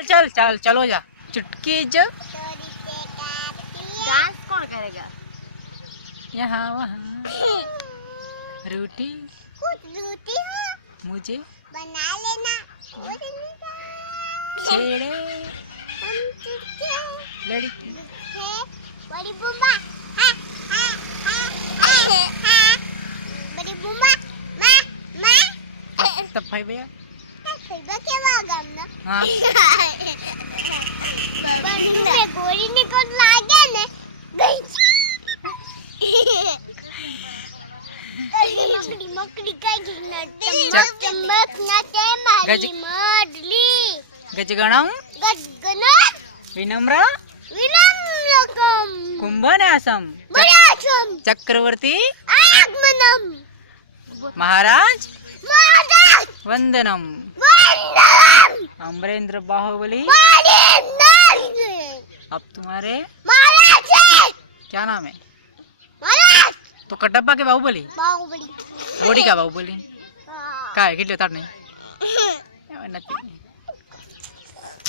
चल चल चल चलो जा चुटकी जो डांस कौन करेगा? यहाँ वहाँ रोटी कुछ रोटी हो मुझे बना लेना। छेड़े हम चुटके लड़की है बड़ी बुम्मा हाँ हाँ हाँ हाँ हाँ बड़ी बुम्मा माँ माँ तब भाई भैया खरीदा क्या वागम ना हाँ में गोली निकल लागे ने गई मकड़ी मकड़ी का गिरना चमक चमक नाचे मारी मडली गजगणं गगना विनम्र विनम्रकम कुंभन्यासम मयाचम चक्रवर्ती आगमनम महाराज महाराज वंदनम वंदनम अमरेंद्र बाहुबली महाराज अब तुम्हारे महाराज क्या नाम है? महाराज तो कटप्पा के बाहुबली बाहुबली रोडी का बाहुबली काय किती ताट नाही